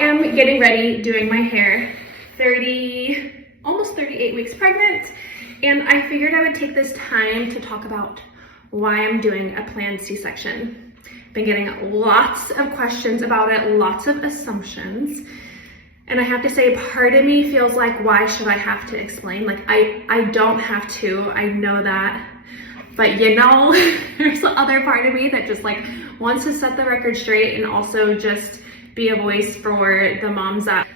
am getting ready, doing my hair, almost 38 weeks pregnant, and I figured I would take this time to talk about why I'm doing a planned C-section. Been getting lots of questions about it, lots of assumptions. And I have to say, part of me feels like, why should I have to explain? Like, I don't have to, I know that. But you know, there's the other part of me that just like wants to set the record straight and also just be a voice for the moms that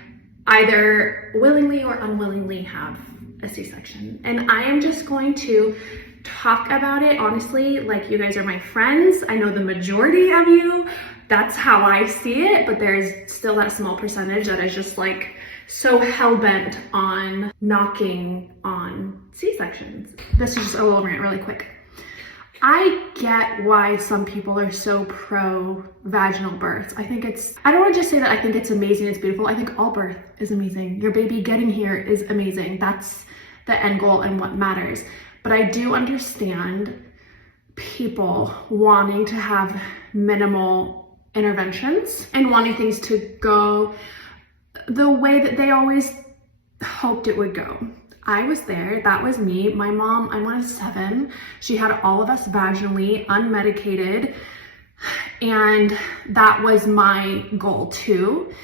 either willingly or unwillingly have a C-section. And I am just going to talk about it honestly, like you guys are my friends. I know the majority of you, that's how I see it, but there's still that small percentage that is just like so hell-bent on knocking on C-sections. This is just a little rant really quick. I get why some people are so pro vaginal births. I don't want to just say that I think it's amazing, it's beautiful. I think all birth is amazing. Your baby getting here is amazing. That's the end goal and what matters. But I do understand people wanting to have minimal interventions and wanting things to go the way that they always hoped it would go. I was there, that was me. My mom, I'm one of 7. She had all of us vaginally, unmedicated, and that was my goal too.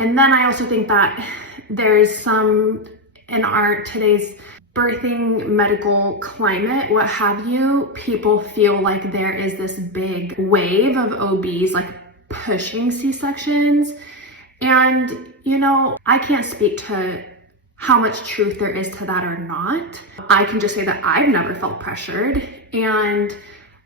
And then I also think that there's some, in our today's birthing medical climate, what have you, people feel like there is this big wave of OBs like pushing C-sections. And you know, I can't speak to how much truth there is to that or not. I can just say that I've never felt pressured, and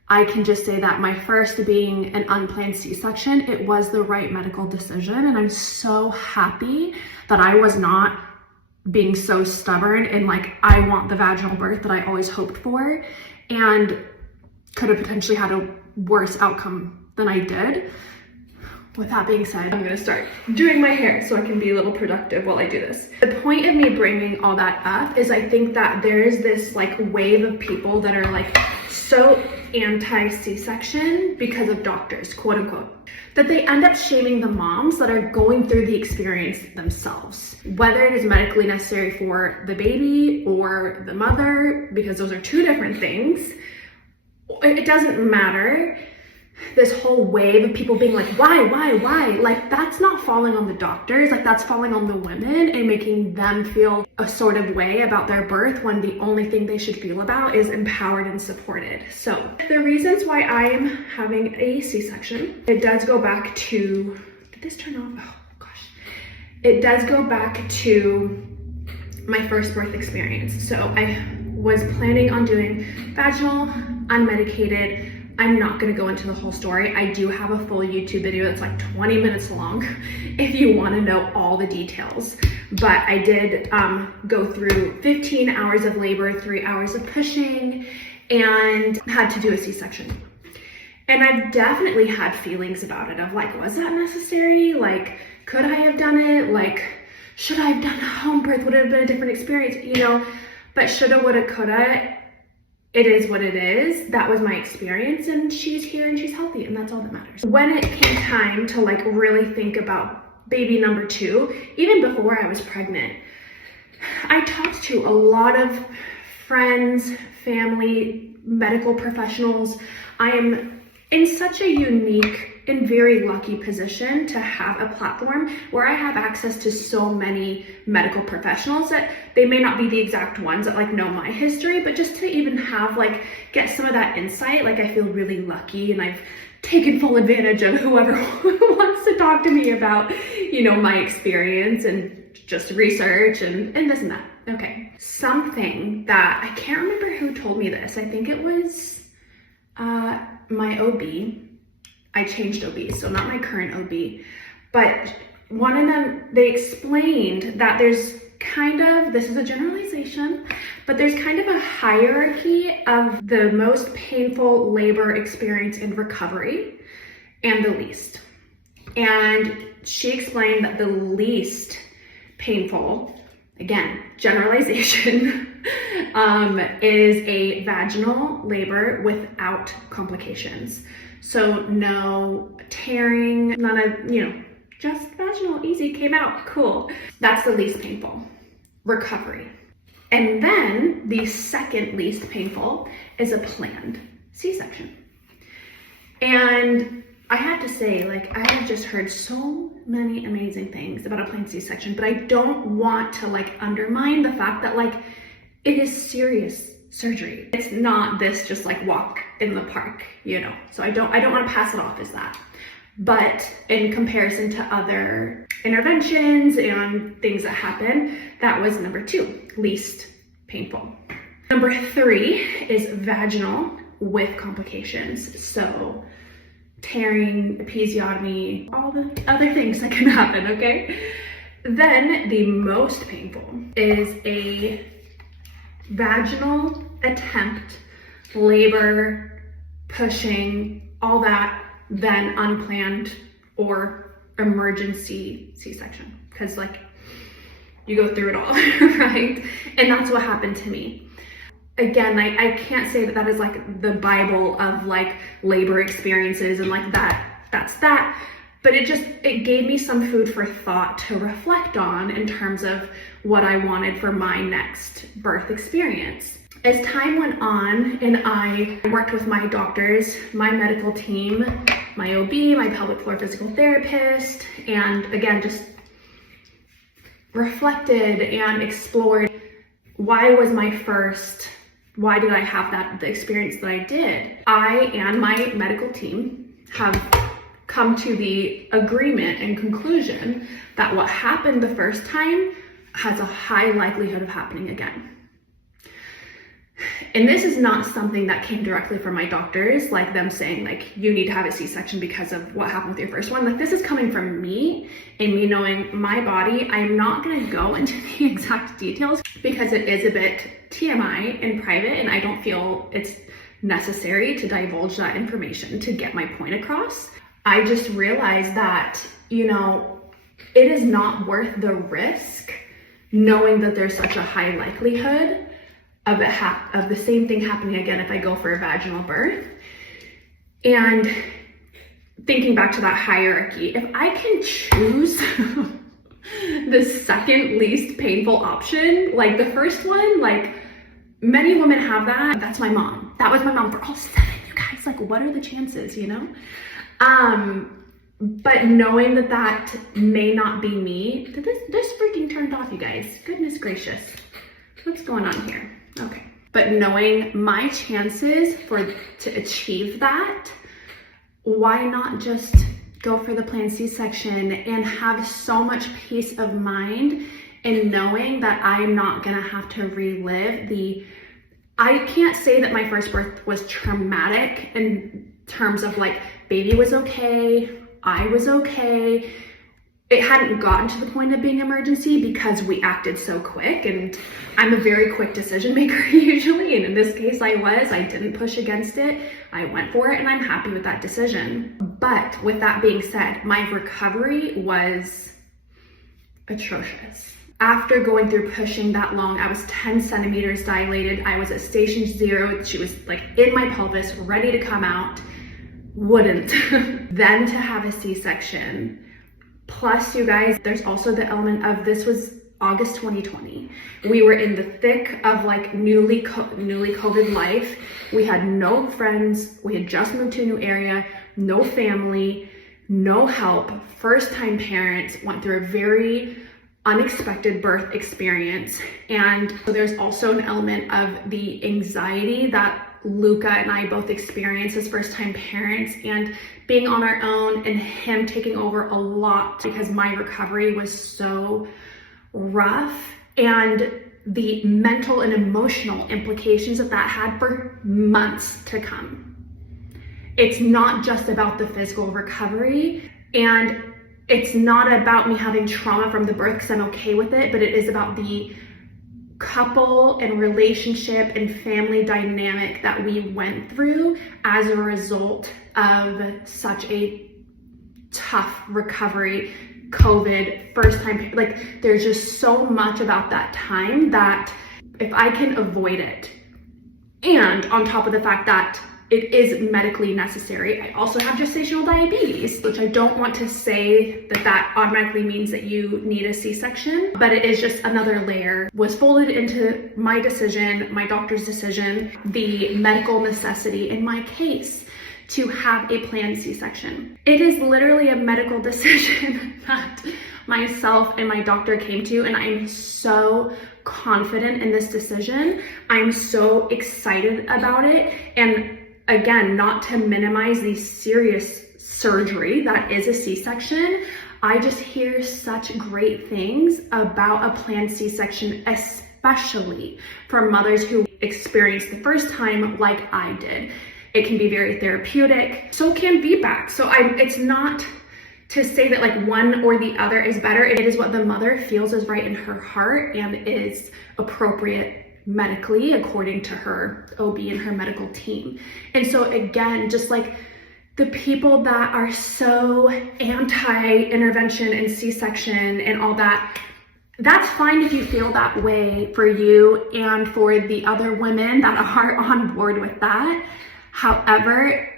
I can just say that my first being an unplanned C-section, it was the right medical decision, and I'm so happy that I was not being so stubborn and like, I want the vaginal birth that I always hoped for, and could have potentially had a worse outcome than I did. With that being said, I'm gonna start doing my hair so I can be a little productive while I do this. The point of me bringing all that up is I think that there is this like wave of people that are like so anti C-section because of doctors, quote unquote, that they end up shaming the moms that are going through the experience themselves. Whether it is medically necessary for the baby or the mother, because those are two different things, it doesn't matter. This whole wave of people being like, why? Like, that's not falling on the doctors, like that's falling on the women and making them feel a sort of way about their birth when the only thing they should feel about is empowered and supported. So the reasons why I'm having a C-section, it does go back to, did this turn off? Oh gosh. It does go back to my first birth experience. So I was planning on doing vaginal, unmedicated. I'm not gonna go into the whole story. I do have a full YouTube video that's like 20 minutes long if you wanna know all the details. But I did go through 15 hours of labor, 3 hours of pushing, and had to do a C-section. And I've definitely had feelings about it of like, was that necessary? Like, could I have done it? Like, should I have done a home birth? Would it have been a different experience? You know, but shoulda, woulda, coulda. It is what it is. That was my experience, and she's here and she's healthy, and that's all that matters. When it came time to like really think about baby number 2, even before I was pregnant, I talked to a lot of friends, family, medical professionals. I am in such a unique and very lucky position to have a platform where I have access to so many medical professionals that they may not be the exact ones that like know my history, but just to even have like, get some of that insight, like I feel really lucky, and I've taken full advantage of whoever wants to talk to me about, you know, my experience and just research and this and that. Okay, something that I can't remember who told me this. I think it was my OB. I changed OBs, so not my current OB, but one of them, they explained that there's kind of, this is a generalization, but there's kind of a hierarchy of the most painful labor experience in recovery and the least. And she explained that the least painful, again, generalization, is a vaginal labor without complications. So no tearing, none of, you know, just vaginal, easy, came out, cool. That's the least painful. Recovery. And then the second least painful is a planned C-section. And I have to say, like, I have just heard so many amazing things about a planned C-section, but I don't want to like undermine the fact that like it is serious surgery. It's not this just like walk in the park, you know? So I don't want to pass it off as that. But in comparison to other interventions and things that happen, that was number 2, least painful. Number 3 is vaginal with complications. So tearing, episiotomy, all the other things that can happen, okay? Then the most painful is a vaginal attempt, labor, pushing, all that, then unplanned or emergency C-section. Because like you go through it all, right? And that's what happened to me. Again, I can't say that that is like the Bible of like labor experiences and like that's that, but it gave me some food for thought to reflect on in terms of what I wanted for my next birth experience. As time went on and I worked with my doctors, my medical team, my OB, my pelvic floor physical therapist, and again, just reflected and explored why did I have the experience that I did? I and my medical team have come to the agreement and conclusion that what happened the first time has a high likelihood of happening again. And this is not something that came directly from my doctors, like them saying like, you need to have a C-section because of what happened with your first one. Like this is coming from me and me knowing my body. I'm not gonna go into the exact details because it is a bit TMI and private and I don't feel it's necessary to divulge that information to get my point across. I just realized that, you know, it is not worth the risk knowing that there's such a high likelihood of the same thing happening again if I go for a vaginal birth. And thinking back to that hierarchy, if I can choose the second least painful option, like the first one, like many women have that. That's my mom. That was my mom for all 7, you guys. Like, what are the chances, you know? But knowing that that may not be me, this freaking turned off, you guys. Goodness gracious. What's going on here? Okay. But knowing my chances to achieve that, why not just go for the planned C-section and have so much peace of mind in knowing that I'm not gonna have to relive I can't say that my first birth was traumatic in terms of like, baby was okay, I was okay. It hadn't gotten to the point of being emergency because we acted so quick, and I'm a very quick decision maker usually, and in this case I didn't push against it, I went for it, and I'm happy with that decision. But with that being said, my recovery was atrocious. After going through pushing that long, I was 10 centimeters dilated, I was at station 0, she was like in my pelvis, ready to come out, wouldn't. Then to have a C-section. Plus, you guys, there's also the element of this was August 2020. We were in the thick of like newly COVID life. We had no friends. We had just moved to a new area, no family, no help. First-time parents, went through a very unexpected birth experience. And so there's also an element of the anxiety that Luca and I both experienced as first-time parents, and being on our own and him taking over a lot because my recovery was so rough, and the mental and emotional implications that had for months to come. It's not just about the physical recovery, and it's not about me having trauma from the birth because I'm okay with it, but it is about the couple and relationship and family dynamic that we went through as a result of such a tough recovery, COVID, first time, like there's just so much about that time that if I can avoid it, and on top of the fact that it is medically necessary. I also have gestational diabetes, which I don't want to say that that automatically means that you need a C-section, but it is just another layer. Was folded into my decision, my doctor's decision, the medical necessity in my case to have a planned C-section. It is literally a medical decision that myself and my doctor came to, and I'm so confident in this decision. I'm so excited about it. And again, not to minimize the serious surgery that is a C-section, I just hear such great things about a planned C-section, especially for mothers who experienced the first time like I did. It can be very therapeutic. So can VBAC. So it's not to say that like one or the other is better. It is what the mother feels is right in her heart and is appropriate medically according to her OB and her medical team. And so again, just like the people that are so anti-intervention and C-section and all that, that's fine if you feel that way for you and for the other women that are on board with that. However,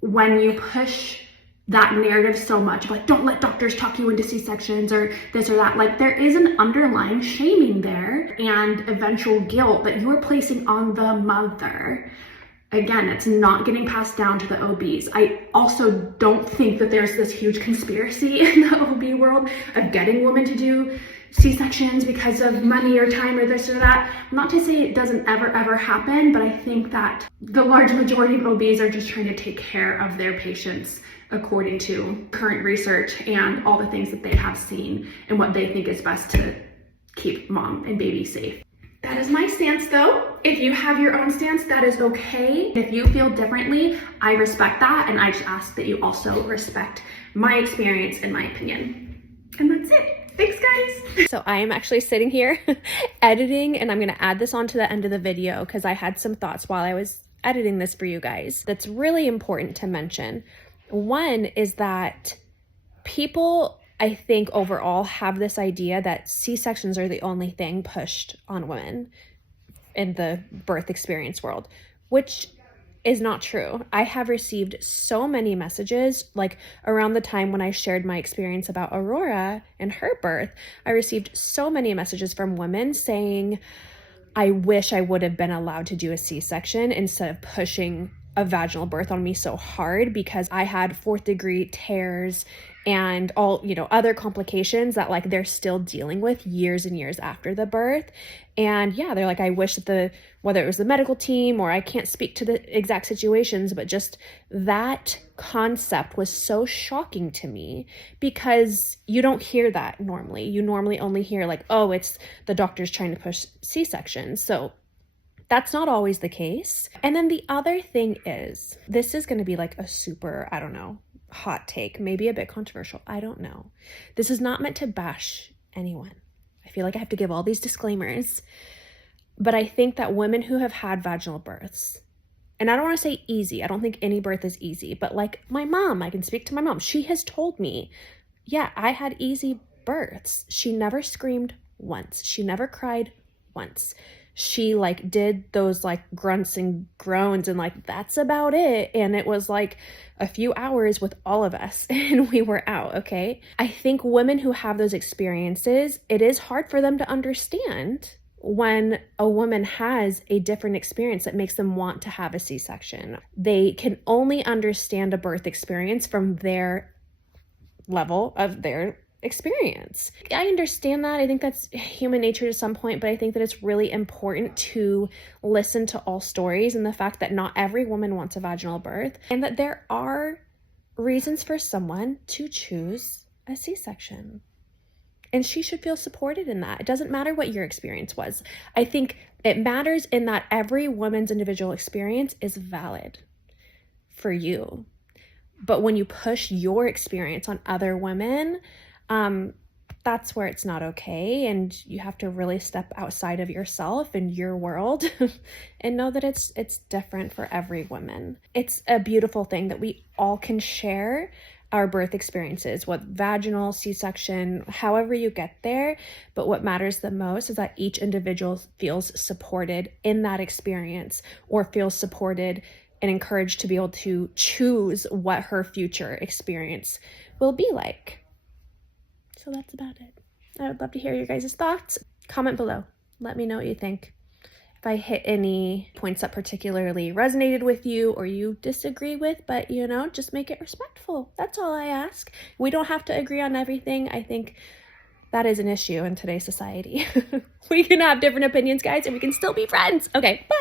when you push that narrative so much, like don't let doctors talk you into C-sections or this or that, like there is an underlying shaming there and eventual guilt that you are placing on the mother. Again, it's not getting passed down to the OBs. I also don't think that there's this huge conspiracy in the OB world of getting women to do C-sections because of money or time or this or that. Not to say it doesn't ever happen, but I think that the large majority of OBs are just trying to take care of their patients according to current research and all the things that they have seen and what they think is best to keep mom and baby safe. That is my stance though. If you have your own stance, that is okay. If you feel differently, I respect that, and I just ask that you also respect my experience and my opinion. And that's it. Thanks guys. So I am actually sitting here editing, and I'm gonna add this on to the end of the video because I had some thoughts while I was editing this for you guys that's really important to mention. One is that people, I think overall, have this idea that C-sections are the only thing pushed on women in the birth experience world, which is not true. I have received so many messages, like around the time when I shared my experience about Aurora and her birth, I received so many messages from women saying, I wish I would have been allowed to do a C-section instead of pushing a vaginal birth on me so hard, because I had 4th degree tears and all, other complications that like they're still dealing with years and years after the birth. And yeah, they're like, I wish that whether it was the medical team, or I can't speak to the exact situations, but just that concept was so shocking to me, because you don't hear that normally. You normally only hear like, oh, it's the doctors trying to push C-sections. So that's not always the case. And then the other thing is, this is going to be like a super, I don't know, hot take, maybe a bit controversial. I don't know. This is not meant to bash anyone. I feel like I have to give all these disclaimers, but I think that women who have had vaginal births, and I don't want to say easy, I don't think any birth is easy, but like my mom, I can speak to my mom. She has told me, yeah, I had easy births. She never screamed once. She never cried once. She like did those like grunts and groans and like that's about it. And it was like a few hours with all of us and we were out, okay? I think women who have those experiences, it is hard for them to understand when a woman has a different experience that makes them want to have a C-section. They can only understand a birth experience from their level of their experience. I understand that. I think that's human nature to some point, but I think that it's really important to listen to all stories and the fact that not every woman wants a vaginal birth, and that there are reasons for someone to choose a C-section. And she should feel supported in that. It doesn't matter what your experience was. I think it matters in that every woman's individual experience is valid for you. But when you push your experience on other women, that's where it's not okay, and you have to really step outside of yourself and your world and know that it's different for every woman. It's a beautiful thing that we all can share our birth experiences, what vaginal, C-section, however you get there, but what matters the most is that each individual feels supported in that experience, or feels supported and encouraged to be able to choose what her future experience will be like. So that's about it. I would love to hear your guys' thoughts. Comment below. Let me know what you think. If I hit any points that particularly resonated with you or you disagree with, but you know, just make it respectful. That's all I ask. We don't have to agree on everything. I think that is an issue in today's society. We can have different opinions, guys, and we can still be friends. Okay, bye.